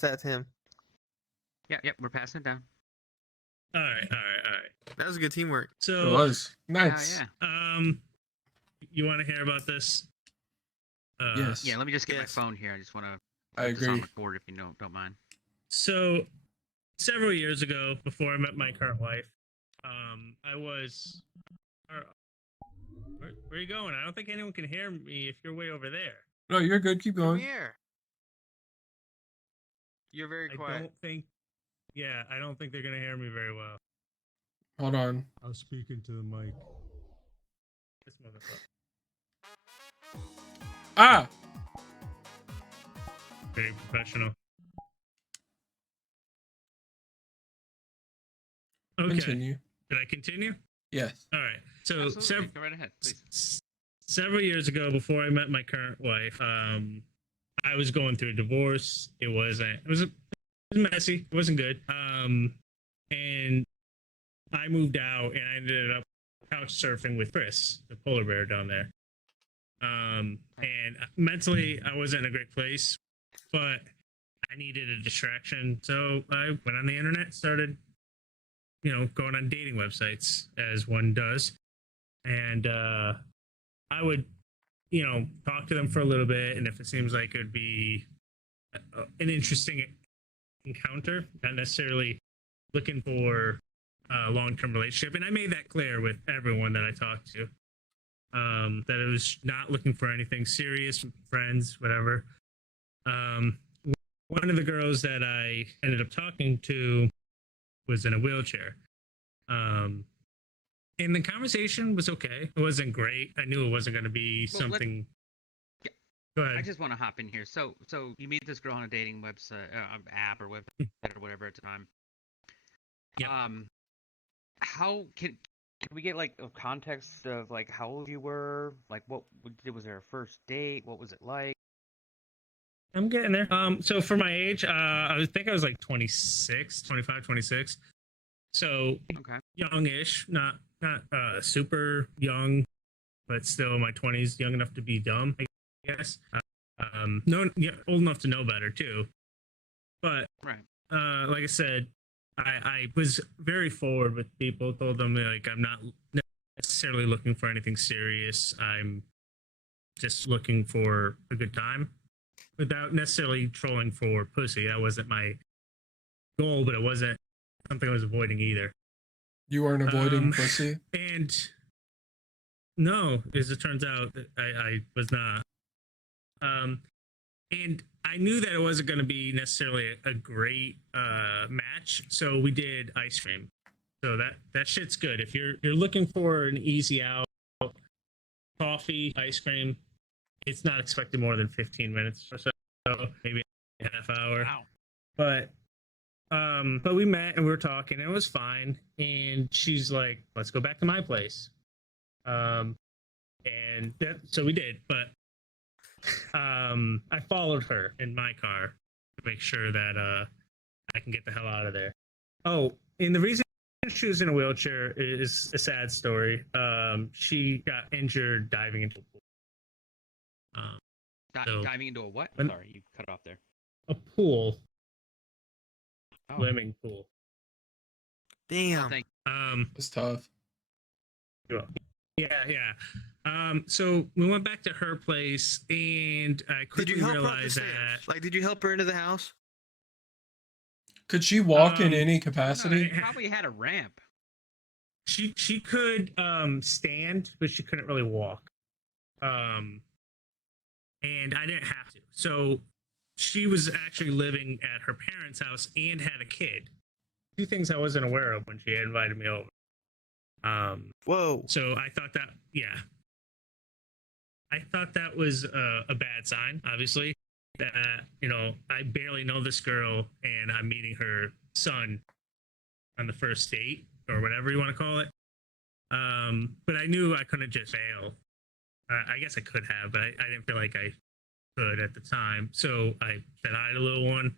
pass that to him. Yep, we're passing it down. All right. That was good teamwork. It So, was nice. Yeah. You want to hear about this? Yes. Yeah, let me just get Yes. my phone here. I just want to I put this on agree. record if you don't mind. So, several years ago, before I met my current wife, I was. Where are you going? I don't think anyone can hear me if you're way over there. No, you're good. Keep Come going. here. You're very quiet. I don't think they're gonna hear me very well. Hold on. I was speaking to the mic. This motherfucker. Ah! Very professional. Okay. Continue. Did I continue? Yes. All right. So Absolutely. Go right ahead, please. several years ago, before I met my current wife, I was going through a divorce. It was messy. It wasn't good. And I moved out, and I ended up couch surfing with Chris, the polar bear down there. And mentally, I wasn't in a great place, but I needed a distraction. So I went on the internet, started, going on dating websites as one does. And I would, talk to them for a little bit. And if it seems like it would be an interesting encounter, not necessarily looking for a long-term relationship. And I made that clear with everyone that I talked to, that I was not looking for anything serious, friends, whatever. One of the girls that I ended up talking to was in a wheelchair. And the conversation was okay. It wasn't great. I knew it wasn't going to be something. Go ahead. I just want to hop in here. So you meet this girl on a dating website, app or website or whatever at the time. Yeah. How can we get like a context of like how old you were? Like what was there a first date? What was it like? I'm getting there. So for my age, I think I was like 26, 25, 26. So Okay. youngish, not super young, but still in my 20s, young enough to be dumb, I guess. Old enough to know better too. But Right. like I said, I was very forward with people. Told them like I'm not necessarily looking for anything serious. I'm just looking for a good time, without necessarily trolling for pussy. That wasn't my goal, but it wasn't something I was avoiding either. You weren't avoiding pussy? And no, as it turns out, I was not. And I knew that it wasn't going to be necessarily a great match, so we did ice cream. So that shit's good. If you're looking for an easy out, coffee, ice cream, it's not expected more than 15 minutes or so, maybe a half hour. Wow. But we met and we were talking, and it was fine. And she's like, "Let's go back to my place." So we did. But I followed her in my car to make sure that I can get the hell out of there. Oh, and the reason she was in a wheelchair is a sad story. She got injured diving into a pool. Diving into a what? Sorry, you cut off there. A pool. Oh. Swimming pool. Damn. It's tough. Yeah. So we went back to her place, and I Did quickly you help her up the realized stairs? that. Like, did you help her into the house? Could she walk in any No, capacity? it probably had a ramp. She could stand, but she couldn't really walk. And I didn't have to. So she was actually living at her parents' house and had a kid. Two things I wasn't aware of when she invited me over. Whoa. So I thought that was a bad sign, obviously, that, I barely know this girl and I'm meeting her son on the first date or whatever you want to call it. But I knew I couldn't just fail. I guess I could have, but I didn't feel like I could at the time. So I said hi to the little one,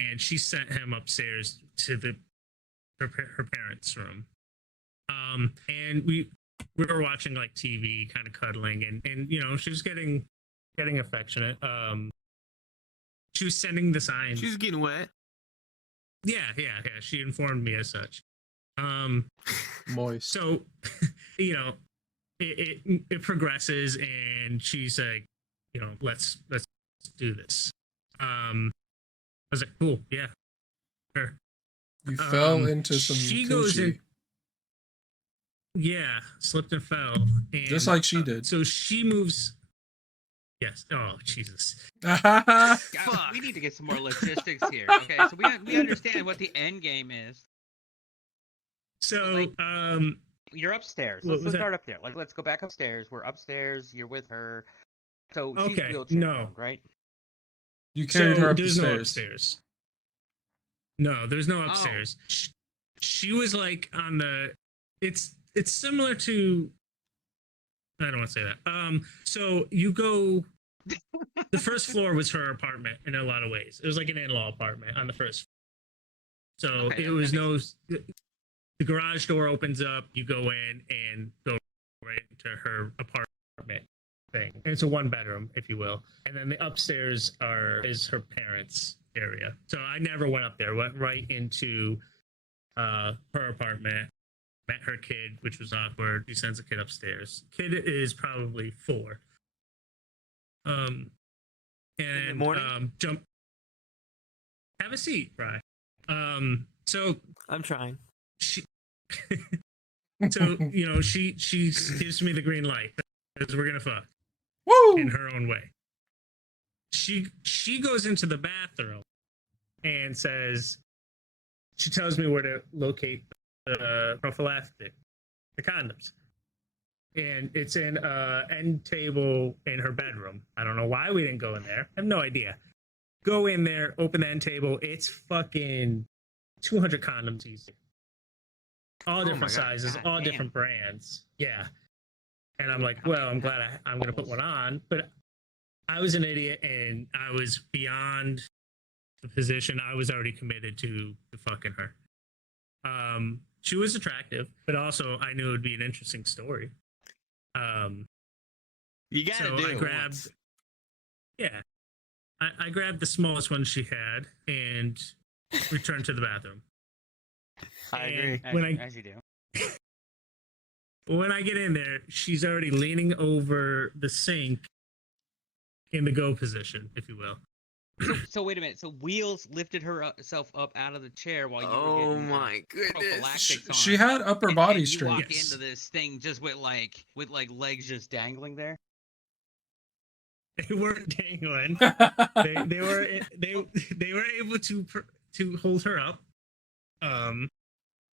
and she sent him upstairs to her parents' room. And we were watching like TV, kind of cuddling, and she was getting affectionate. she was sending the signs. She's getting wet. Yeah. She informed me as such. Moist. So, you know, it progresses, and she's like, you know, let's do this. I was like, cool, yeah, sure. You fell into some she goes in. coochie. Yeah, slipped and fell. And, Just like she did. So she moves. Yes. Oh, Jesus. Guys, Fuck. we need to get some more logistics here. Okay, so we understand what the end game is. So, You're upstairs. What Let's was that? start up there. Like, let's go back upstairs. We're upstairs. You're with her. So she's Okay, wheelchair no. bound, right? You carried her up the there's no stairs. upstairs. No, there's no Oh. upstairs. She was like on the. It's similar to. I don't want to say that. So you go. The first floor was her apartment in a lot of ways. It was like an in-law apartment on the first. So Okay, it was that no. The garage door opens up. You go in and go right into her apartment thing. And it's a one bedroom, if you will. And then the upstairs is her parents' area. So I never went up there. Went right into her apartment. Met her kid, which was awkward. She sends a kid upstairs. Kid is probably 4. And the morning? jump. Have a seat, Bri. So I'm trying. she. So you know she gives me the green light because we're gonna fuck Woo! in her own way. She goes into the bathroom and says, she tells me where to locate the prophylactic, the condoms, and it's in end table in her bedroom. I don't know why we didn't go in there. I have no idea. Go in there, open the end table. It's fucking 200 condoms easy. All my different God. sizes, God all damn. different brands. Yeah. And I'm like, well, I'm glad I'm going to put one on. But I was an idiot, and I was beyond the position. I was already committed to fucking her. She was attractive, but also I knew it would be an interesting story. You gotta So do I it grabbed, once. yeah, I grabbed the smallest one she had and returned to the bathroom. I And agree. As, When as you do. when I get in there, she's already leaning over the sink in the go position, if you will. So wait a minute. So Wheels lifted herself up out of the chair while you were Oh getting my goodness. prophylactics on. She had upper And- body and you strength. walk Yes. into this thing just with legs just dangling there. They weren't dangling. They were able to hold her up.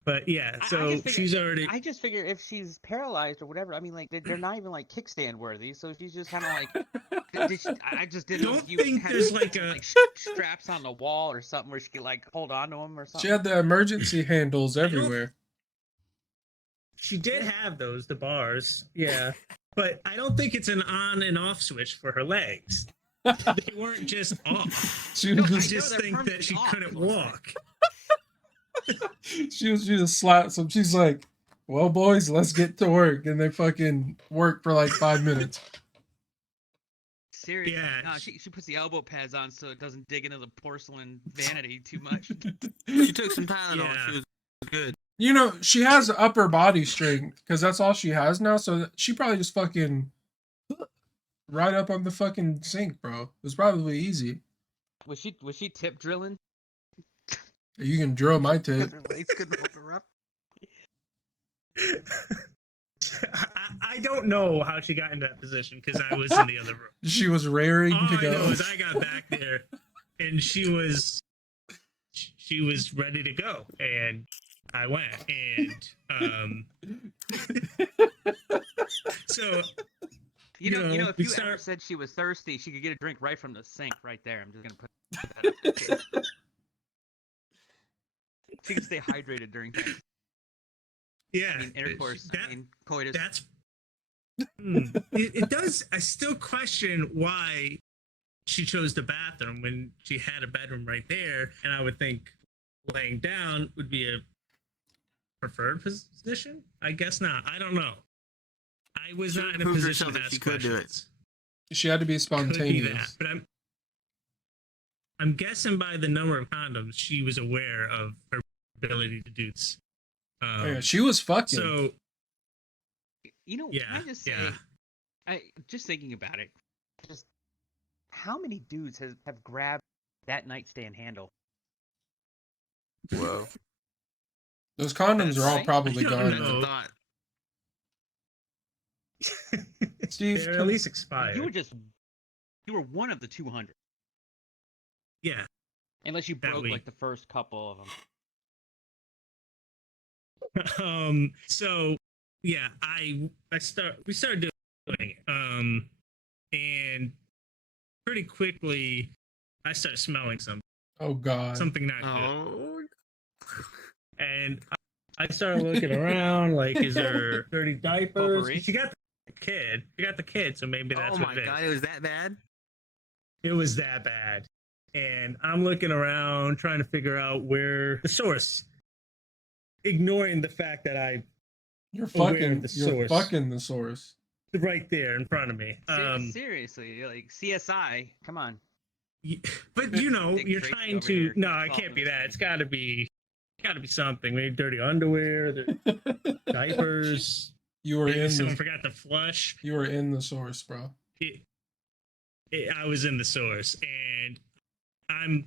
But yeah, I so just figured- she's already. I just figure if she's paralyzed or whatever, I mean, like they're not even like kickstand worthy, so she's just kind of like. I just didn't know Don't if you think had there's like a- straps on the wall or something where she could like hold on to them or something. She had the emergency handles everywhere. She did have those, the bars, yeah, but I don't think it's an on and off switch for her legs. They weren't just off. She No, was I I just, know just they're think that permanently she off, couldn't is what I'm walk. she just slapped some. She's like, "Well, boys, let's get to work," and they fucking work for like 5 minutes. Seriously, Yeah. no, she puts the elbow pads on so it doesn't dig into the porcelain vanity too much. She took some Tylenol. Yeah. She was good. You know, she has upper body strength because that's all she has now. So she probably just fucking right up on the fucking sink, bro. It was probably easy. Was she tip drilling? You can drill my tip. Because her legs couldn't hold her up. I don't know how she got into that position because I was in the other room. She was raring All to I know go. is I got back there, and she was ready to go, and I went, and so You know, You know, if we you ever start- said she was thirsty, she could get a drink right from the sink right there. I'm just gonna put that up there, too. She can stay hydrated during sex. yeah, I mean, intercourse. that- I mean, coitus. that's it does. I still question why she chose the bathroom when she had a bedroom right there, and I would think laying down would be a preferred position. I guess not. I don't know. I was She not in a proved position herself to that ask she could do it. questions. She had to be Could be that, spontaneous. but I'm. I'm guessing by the number of condoms, she was aware of her ability to do this. Oh, yeah, she was fucking. So You know, yeah, can I just say, yeah. I just thinking about it, just how many dudes have grabbed that nightstand handle? Whoa. Those condoms are all Right? probably I don't gone. That's know. a now. thought. Steve, They're at come- least Like, expired. you were one of the 200, Yeah. unless you That broke week. like the first couple of them. So yeah, we started doing it. And pretty quickly I started smelling oh god. something not good. Oh. And I started looking around, like, is there dirty diapers? Potpourri? She got the kid. She got the kid, so maybe that's Oh what my it is. god, it was that bad? It was that bad. And I'm looking around trying to figure out where the source, ignoring the fact that You're aware of fucking. the You're source. fucking the source. right there in front of me. Seriously, like CSI, come on. But you know, Dick you're Tracy trying over to. here, No, can't it solve can't be this that. thing. It's got to be something. Maybe dirty underwear, the diapers. You were Maybe in someone the. forgot to flush. You were in the source, bro. I was in the source, and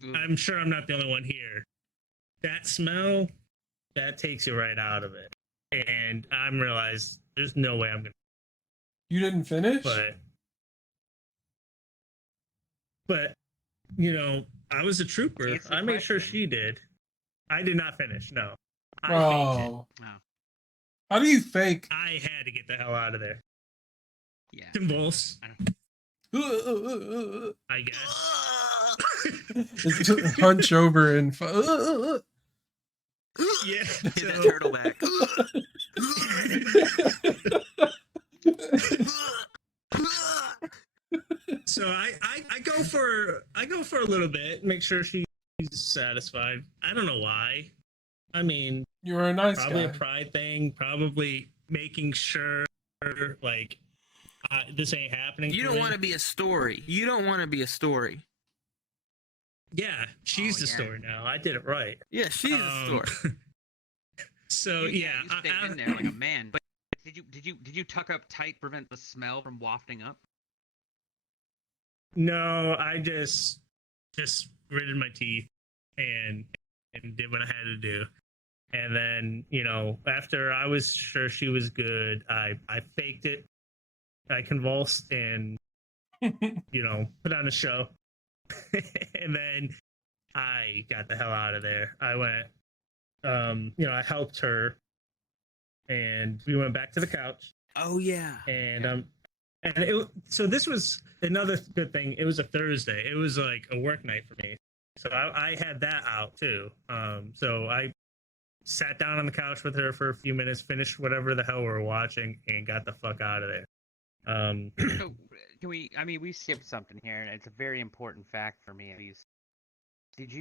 Ooh. I'm sure I'm not the only one here. That smell, that takes you right out of it, and I'm realized there's no way I'm gonna. You didn't finish. But you know, I was a trooper. Answer the I made sure question. she did. I did not finish. No, I faked it. Bro, Wow. how do you fake? I had to get the hell out of there. Yeah. Convulse, It's I guess. just hunch over and. Yeah. Hit So, that turtle back. so I go for a little bit, make sure she's satisfied. I don't know why. I mean, You were a nice probably guy. a pride thing. Probably making sure like this ain't happening. You to don't me. want to be a story. You don't want to be a story. Yeah, she's Oh, the yeah. story now. I did it right. Yeah, she's a story. So You yeah, stayed in there like a man. But did you tuck up tight, prevent the smell from wafting up? no, I just gritted my teeth and did what I had to do. And then, you know, after I was sure she was good, I faked it. I convulsed and, you know, put on a show. And then I got the hell out of there. I went, you know, I helped her and we went back to the couch. Oh yeah. And so this was another good thing. It was a Thursday. It was like a work night for me. So I had that out too. So I sat down on the couch with her for a few minutes, finished whatever the hell we were watching, and got the fuck out of there. So can we? I mean, we skipped something here, and it's a very important fact for me at least. Did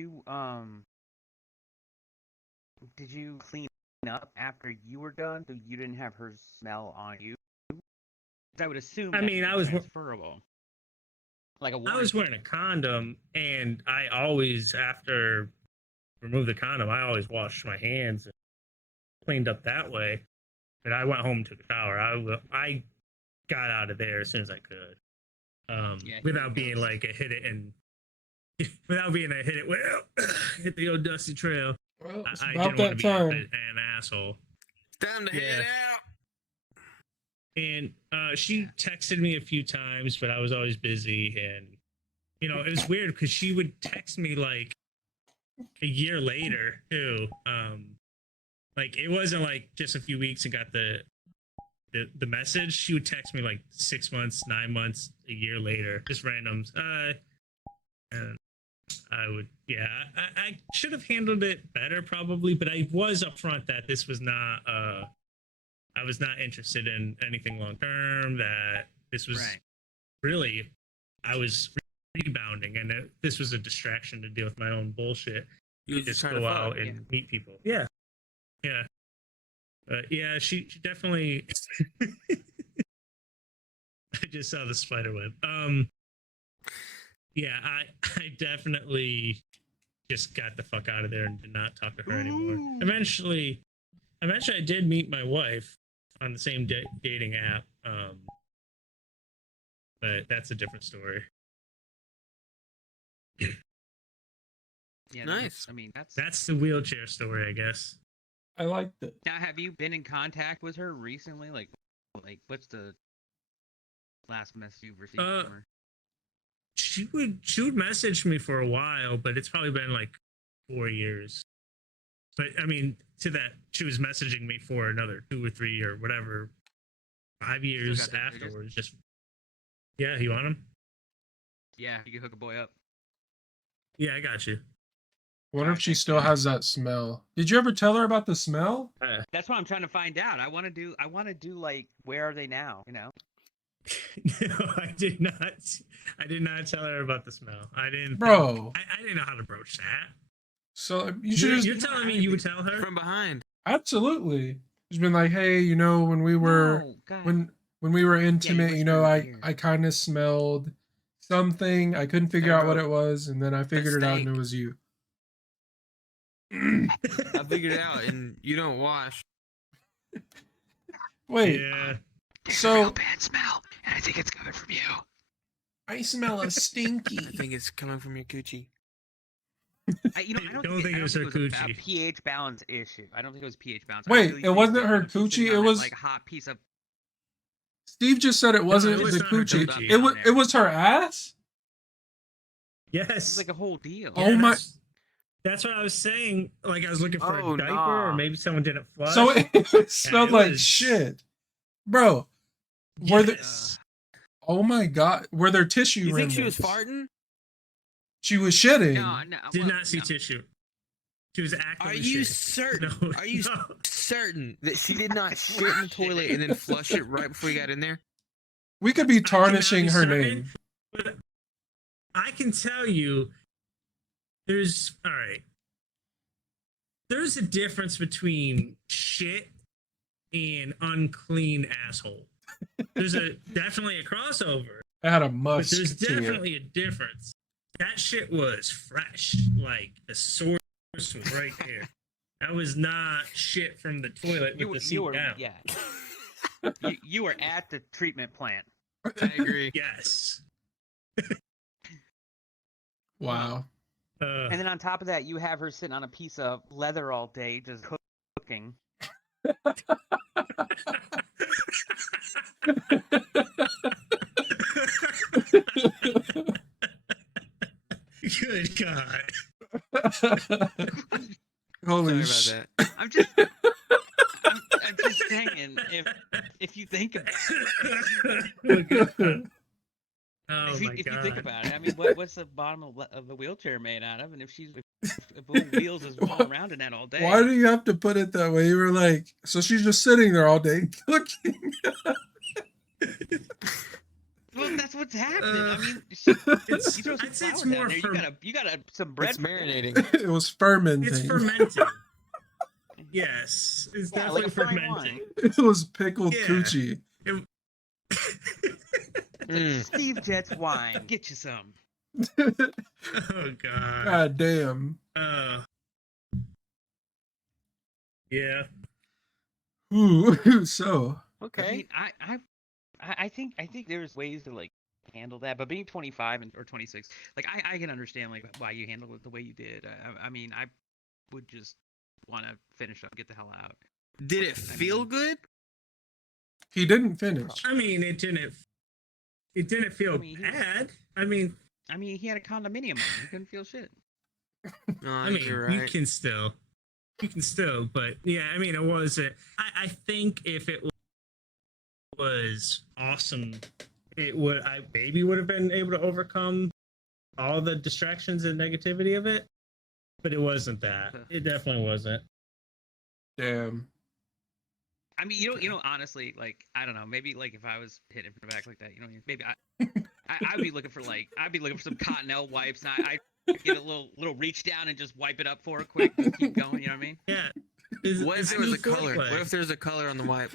you clean up after you were done, so you didn't have her smell on you? 'Cause I would assume. I that mean, would be I was transferable. Like a I was warranty. wearing a condom, and I always, after remove the condom, I always washed my hands and cleaned up that way. And I went home and took a shower. I got out of there as soon as I could, Yeah, without he being goes. like a hit it and without being a hit it well hit the old dusty trail. Well, it's I about didn't want that to be time. an asshole. Time to head out. And she texted me a few times, but I was always busy. And you know, it was weird because she would text me like a year later too. Like it wasn't like just a few weeks and got the message. She would text me like 6 months, 9 months, a year later, just randoms. And I would, yeah, I should have handled it better probably, but I was upfront that this was not, I was not interested in anything long term. That this was Right. really, I was rebounding, and this was a distraction to deal with my own bullshit. You were just Just trying go to out fuck. and meet people. Yeah, yeah, but yeah, she definitely. I just saw the spider web. Yeah, I definitely just got the fuck out of there and did not talk to her anymore. Ooh. Eventually, I did meet my wife on the same dating app, but that's a different story. Yeah, Nice. I mean, That's the wheelchair story, I guess. I liked it. Now, have you been in contact with her recently? Like what's the last message you've received from her? She would message me for a while, but it's probably been like 4 years. But I mean, to that, she was messaging me for another 2 or 3 or whatever, 5 years got those figures? afterwards. Just yeah, you want them? Yeah, you can hook a boy up. Yeah, I got you. Wonder if she still has that smell. Did you ever tell her about the smell? That's what I'm trying to find out. I want to do like, where are they now? You know? No, I did not. I did not tell her about the smell. I didn't. Bro. I didn't know how to broach that. So you should You're just telling me you would tell her? From behind. absolutely. Just been like, hey, you know, when we were No, God. when we were intimate, you know, whispered in her I kind of smelled something. I couldn't figure Hey, out what bro. it was, and then I figured it out, and it steak. was you. I figured it out, and you don't wash. Wait, Yeah. so bad smell, and I think it's coming from you. I smell a stinky. I think it's coming from your coochie. I Don't don't think it was her a coochie. pH balance issue. I don't think it was pH balance. I Wait, really it think wasn't that her when she's sitting coochie, on it that, was- like hot piece of. Steve just said it wasn't it was the not her coochie. coochie. It was her ass. Yes. It's like a whole deal. Oh my- That's what I was saying. Like I was looking for Oh, a diaper, nah. or maybe someone didn't flush. So it smelled it like was- shit, bro. Were there? Yes. Oh my god, were there tissue? You think she was remnants? farting? She was shitting. No, Did well, not see no. tissue. She was actively Are you shitting. certain? No, Are you no. certain that she did not shit in the toilet and then flush it right before you got in there? We could be I cannot tarnishing be her certain, name. but I can tell you, there's all right. There's a difference between shit and unclean asshole. There's definitely a crossover, It had a but musk there's to it. definitely a difference. That shit was fresh, like the source was right there. That was not shit from the toilet with the seat down. Yeah. you were at the treatment plant. I agree. Yes. Wow. And then on top of that, you have her sitting on a piece of leather all day, just cooking. Good God. Holy Sorry shit. about that. I'm just saying, if you think about it, Oh if my you God. think about it, I mean, what's the bottom of the wheelchair made out of? And if Boom Wheels is rolling around in that all day, Why do you have to put it that way? You were like, so she's just sitting there all day cooking. well, that's what's happening. I mean, It's, you throw some I'd say it's flour more down there, you got some bread. It's marinating. It was fermenting. It's fermenting. Yes, it's Yeah, definitely like a fine fermenting. It was pickled Yeah. coochie. Mm. Steve Jet's wine. Get you some. Oh God. God damn. Yeah. Ooh, so I Okay. mean, I think there's ways to like handle that, but being 25 or 26, like I can understand like why you handled it the way you did. I mean, I would just want to finish up, get the hell out. Did it feel good? he didn't finish. I mean, it didn't feel I mean, he- bad. I mean, He had a condominium on. He couldn't feel shit. No, I mean, you're you right. can still, but yeah, I mean, it wasn't. I think if it was awesome, I maybe would have been able to overcome all the distractions and negativity of it, but it wasn't that. It definitely wasn't. Damn. I mean, you know, honestly, like I don't know, maybe like if I was hitting from the back like that, you know, maybe I'd be looking for some Cottonelle wipes, and I'd get a little reach down and just wipe it up for her quick, and keep going. You know what I mean? Yeah. What if there was a color? What if there's a color on the wipe?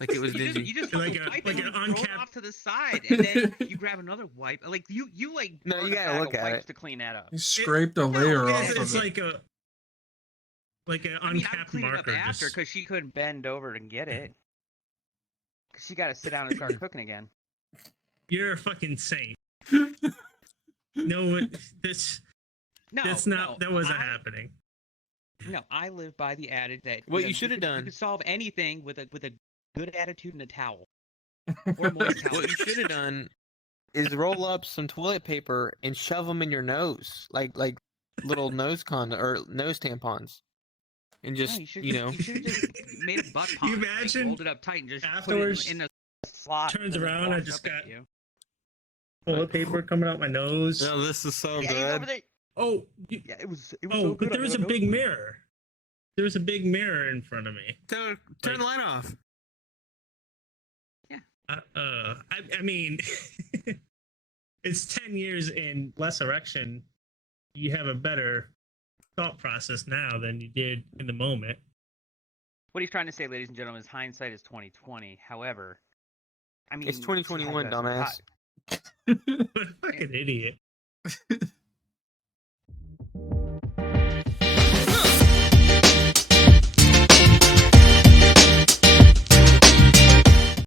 Like it was dingy. You just Like fucking a- wipe like it an and throw it uncapped- off to the side, and then you grab another wipe. Like you like No, burn you a gotta bag look of at wipes it. to clean that up. You scraped a No, layer off it's, of it's it. like an I mean, I would uncapped clean it up marker. after Just, because she couldn't bend over and get it. Cause she got to sit down and start cooking again. you're a fucking saint. No, this No, that's not. no, that wasn't I- happening. No, I live by the adage that What you could- should have You done. could solve anything with a good attitude and a towel or moist towel. What you should have done is roll up some toilet paper and shove them in your nose, like little nose or nose tampons, and No, just you should you know. you should have just made a butt pump. You like, imagine rolled it up tight and just afterwards put it in a slot. turns and then around, I walks just up at got- you. Toilet paper coming out my nose. No, this is so Yeah, he's over good. there. Oh, Yeah, it was. oh, so but good. there was a big mirror. There was a big mirror in front of me. Turn Like- the light off. I mean, it's 10 years in less erection. You have a better thought process now than you did in the moment. What he's trying to say, ladies and gentlemen, is hindsight is 2020. However, I mean, It's she 2021, has a dumbass. What a fucking idiot.